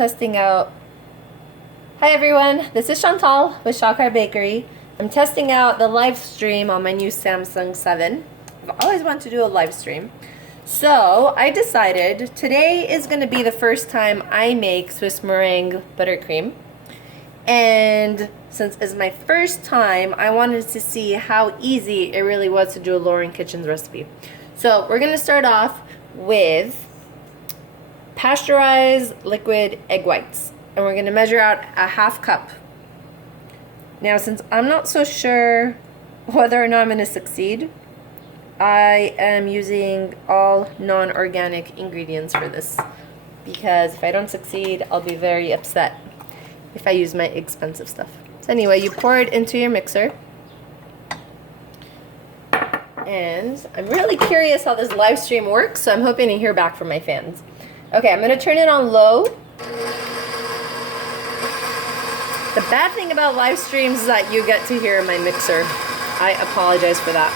testing out. Hi everyone, this is Chantal with Shakar Bakery. I'm testing out the live stream on my new Samsung 7. I've always wanted to do a live stream. So I decided today is going to be the first time I make Swiss meringue buttercream. And since it's my first time, I wanted to see how easy it really was to do a Lauren Kitchen's recipe. So we're going to start off with pasteurized liquid egg whites. And we're going to measure out a ½ cup. Now, since I'm not so sure whether or not I'm going to succeed, I am using all non-organic ingredients for this. Because if I don't succeed, I'll be very upset if I use my expensive stuff. So anyway, you pour it into your mixer. And I'm really curious how this live stream works, so I'm hoping to hear back from my fans. Okay, I'm going to turn it on low. The bad thing about live streams is that you get to hear my mixer. I apologize for that.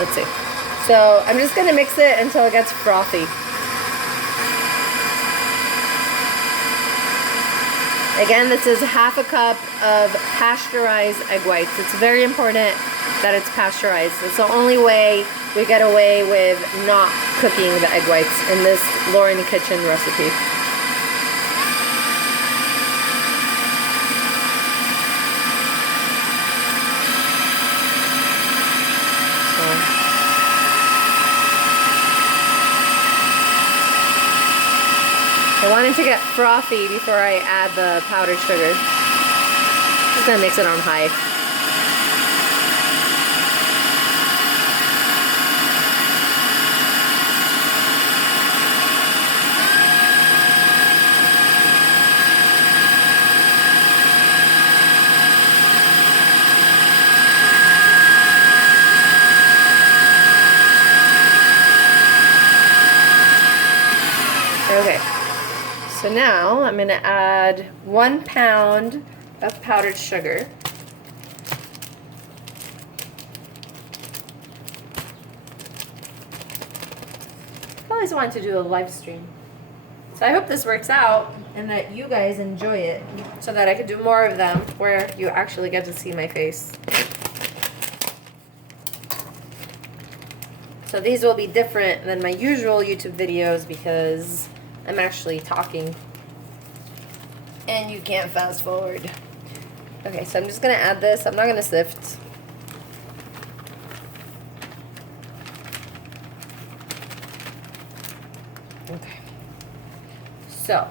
Let's see. So I'm just going to mix it until it gets frothy. Again, this is ½ cup of pasteurized egg whites. It's very important that it's pasteurized. It's the only way we get away with not cooking the egg whites in this Lauren Kitchen recipe. I want it to get frothy before I add the powdered sugar. Just gonna mix it on high. Okay. So now I'm going to add 1 pound of powdered sugar. I always wanted to do a live stream. So I hope this works out and that you guys enjoy it so that I could do more of them where you actually get to see my face. So these will be different than my usual YouTube videos because I'm actually talking and you can't fast forward. Okay, so I'm just gonna add this. I'm not gonna sift. Okay, so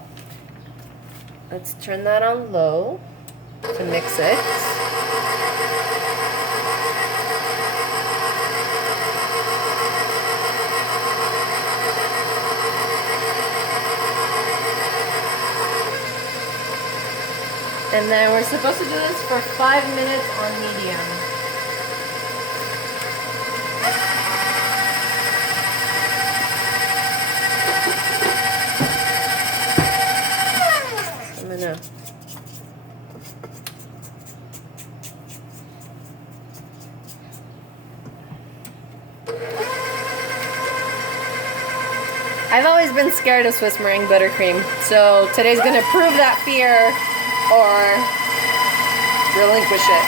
let's turn that on low to mix it. And then we're supposed to do this for 5 minutes on medium. I'm gonna I've always been scared of Swiss meringue buttercream, so today's gonna prove that fear or relinquish it.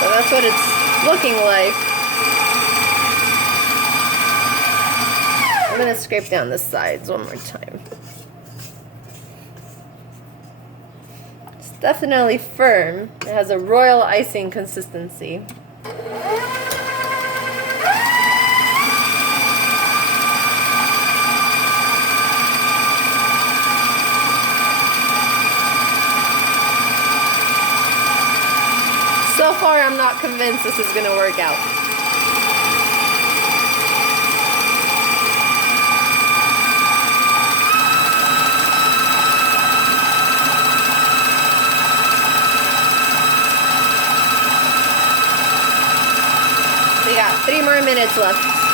That's what it's looking like. I'm going to scrape down the sides one more time. It's definitely firm. It has a royal icing consistency. So far, I'm not convinced this is going to work out. minutes left.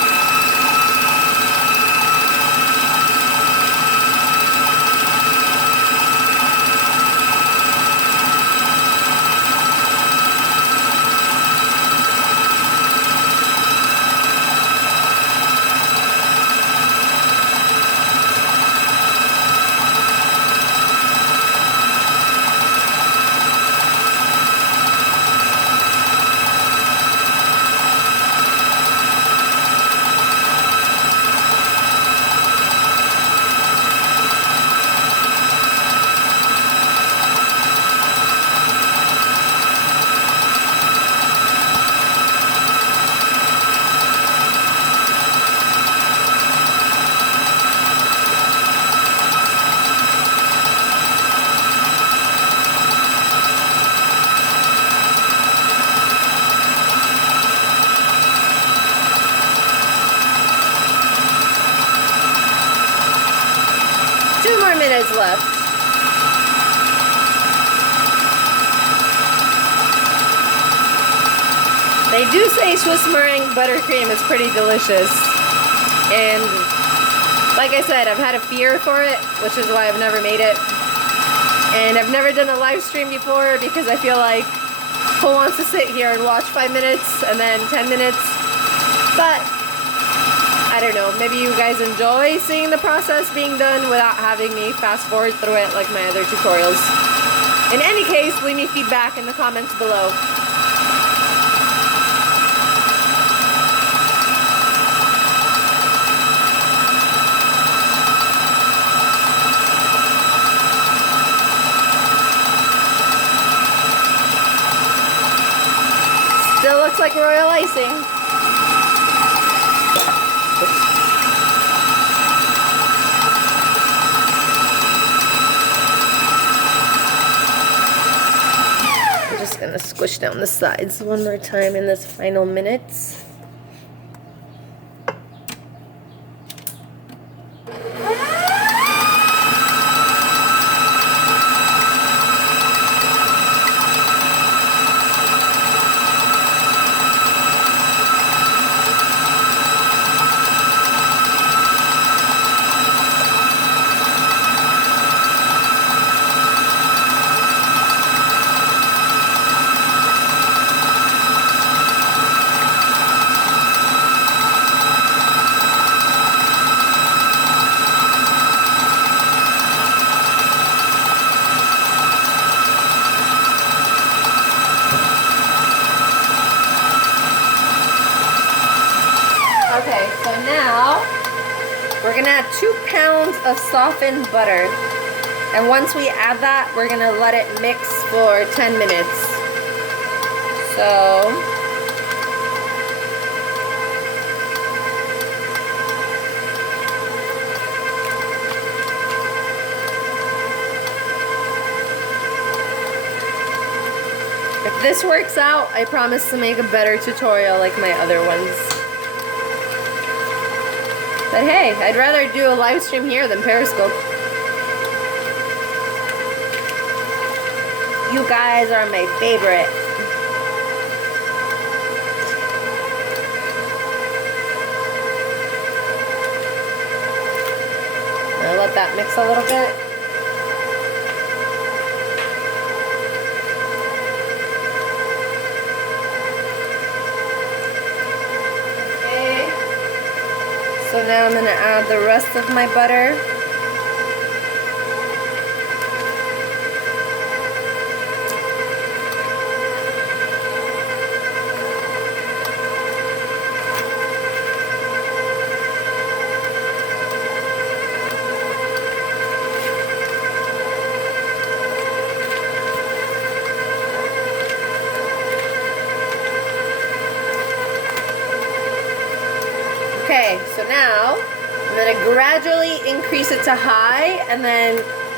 Minutes left. They do say Swiss meringue buttercream is pretty delicious, and like I said, I've had a fear for it, which is why I've never made it, and I've never done a live stream before because I feel like who wants to sit here and watch 5 minutes and then 10 minutes, but I don't know, maybe you guys enjoy seeing the process being done without having me fast forward through it like my other tutorials. In any case, leave me feedback in the comments below. Still looks like royal icing. Gonna squish down the sides one more time in this final minutes. Okay, so now we're gonna add 2 pounds of softened butter. And once we add that, we're gonna let it mix for 10 minutes. So, if this works out, I promise to make a better tutorial like my other ones. But hey, I'd rather do a live stream here than Periscope. You guys are my favorite. I'll let that mix a little bit. So now I'm going to add the rest of my butter. Okay, so now I'm going to gradually increase it to high and then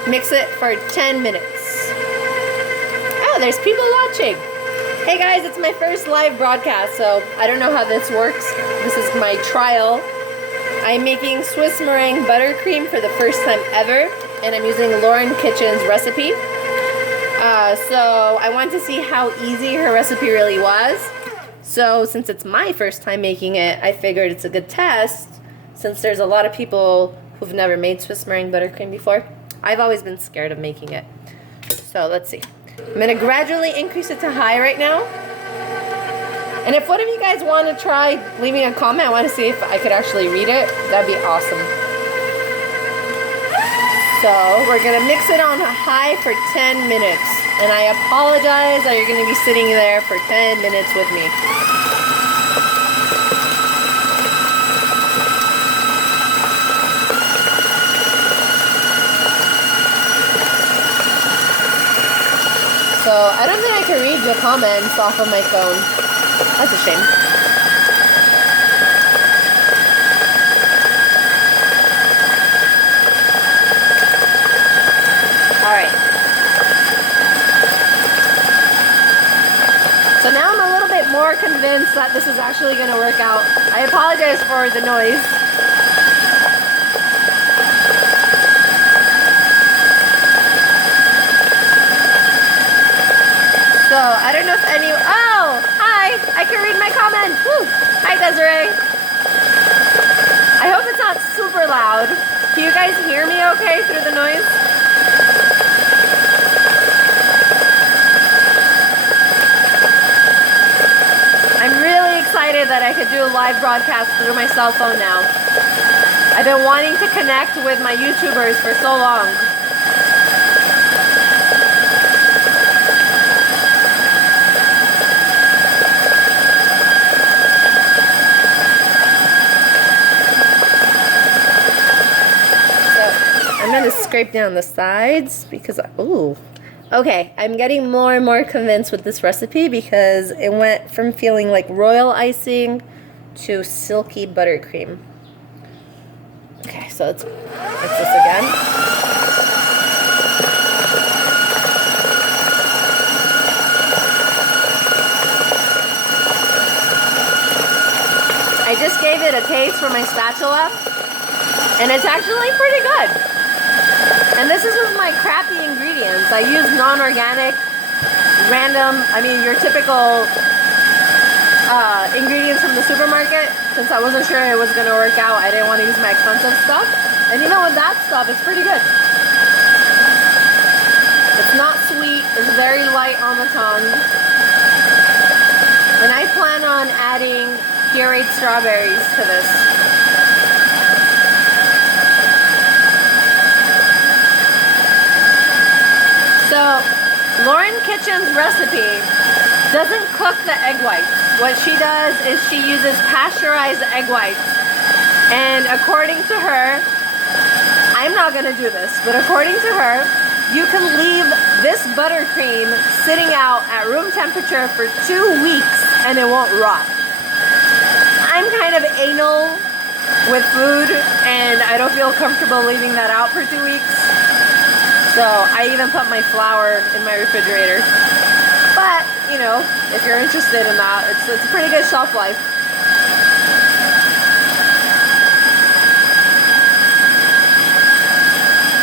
mix it for 10 minutes. Oh, there's people watching. Hey guys, it's my first live broadcast, so I don't know how this works. This is my trial. I'm making Swiss meringue buttercream for the first time ever, and I'm using Lauren Kitchen's recipe. So I wanted to see how easy her recipe really was. So since it's my first time making it, I figured it's a good test since there's a lot of people who've never made Swiss meringue buttercream before. I've always been scared of making it. So let's see. I'm going to gradually increase it to high right now. And if one of you guys want to try leaving a comment, I want to see if I could actually read it. That'd be awesome. So we're going to mix it on high for 10 minutes. And I apologize that you're going to be sitting there for 10 minutes with me. So I don't think I can read the comments off of my phone. That's a shame. All right. So now I'm a little bit more convinced that this is actually going to work out. I apologize for the noise. So I don't know if any. Oh, hi! I can read my comments. Woo. Hi, Desiree. I hope it's not super loud. Can you guys hear me okay through the noise? I'm really excited that I could do a live broadcast through my cell phone now. I've been wanting to connect with my YouTubers for so long. I'm going to scrape down the sides because, ooh. Okay, I'm getting more and more convinced with this recipe because it went from feeling like royal icing to silky buttercream. Okay, so let's mix this again. I just gave it a taste for my spatula, and it's actually pretty good. And this is with my crappy ingredients. I use non-organic, random, your typical ingredients from the supermarket. Since I wasn't sure it was going to work out, I didn't want to use my expensive stuff. And even with that stuff, it's pretty good. It's not sweet. It's very light on the tongue. And I plan on adding pureed strawberries to this. So, Lauren Kitchen's recipe doesn't cook the egg whites. What she does is she uses pasteurized egg whites. And according to her, I'm not going to do this, but according to her, you can leave this buttercream sitting out at room temperature for 2 weeks and it won't rot. I'm kind of anal with food and I don't feel comfortable leaving that out for 2 weeks. So I even put my flour in my refrigerator. But, if you're interested in that, it's a pretty good shelf life.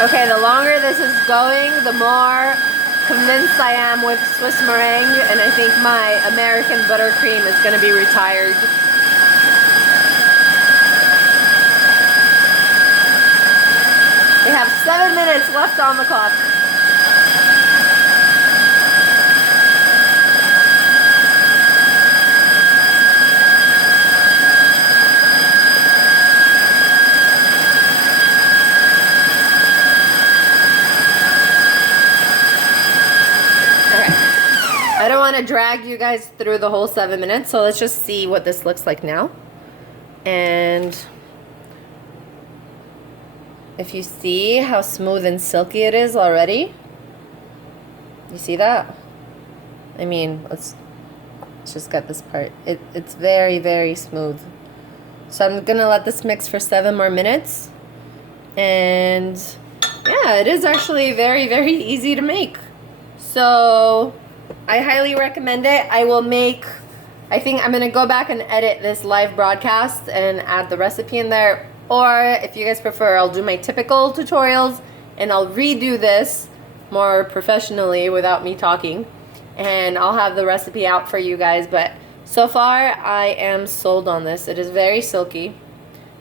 Okay, the longer this is going, the more convinced I am with Swiss meringue, and I think my American buttercream is going to be retired. We have 7 minutes left on the clock. Okay. I don't want to drag you guys through the whole 7 minutes, so let's just see what this looks like now. And if you see how smooth and silky it is already, you see that? Let's just get this part. It's very, very smooth. So I'm gonna let this mix for 7 more minutes. And yeah, it is actually very, very easy to make. So I highly recommend it. I think I'm gonna go back and edit this live broadcast and add the recipe in there. Or if you guys prefer, I'll do my typical tutorials and I'll redo this more professionally without me talking. And I'll have the recipe out for you guys. But So far, I am sold on this. It is very silky,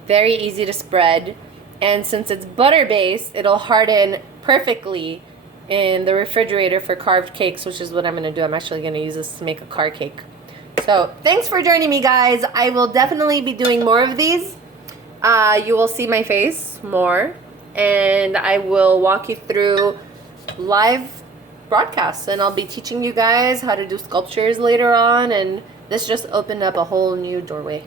very easy to spread, and since it's butter-based, it'll harden perfectly in the refrigerator for carved cakes, which is what I'm going to do. I'm actually going to use this to make a car cake. So, thanks for joining me, guys. I will definitely be doing more of these. You will see my face more, and I will walk you through live broadcasts, and I'll be teaching you guys how to do sculptures later on, and this just opened up a whole new doorway.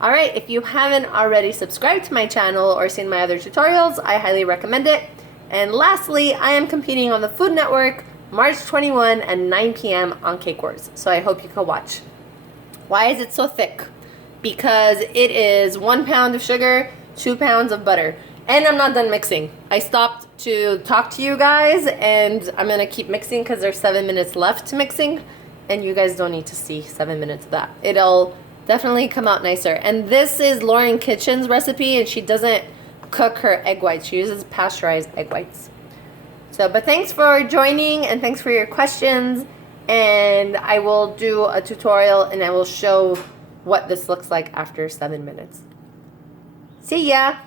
Alright, if you haven't already subscribed to my channel or seen my other tutorials, I highly recommend it. And lastly, I am competing on the Food Network March 21 at 9 p.m. on Cake Wars, so I hope you can watch. Why is it so thick? Because it is 1 pound of sugar, 2 pounds of butter. And I'm not done mixing. I stopped to talk to you guys, and I'm going to keep mixing because there's 7 minutes left to mixing, and you guys don't need to see 7 minutes of that. It'll definitely come out nicer. And this is Lauren Kitchen's recipe, and she doesn't cook her egg whites. She uses pasteurized egg whites. So, but thanks for joining, and thanks for your questions, and I will do a tutorial, and I will show what this looks like after 7 minutes. See ya!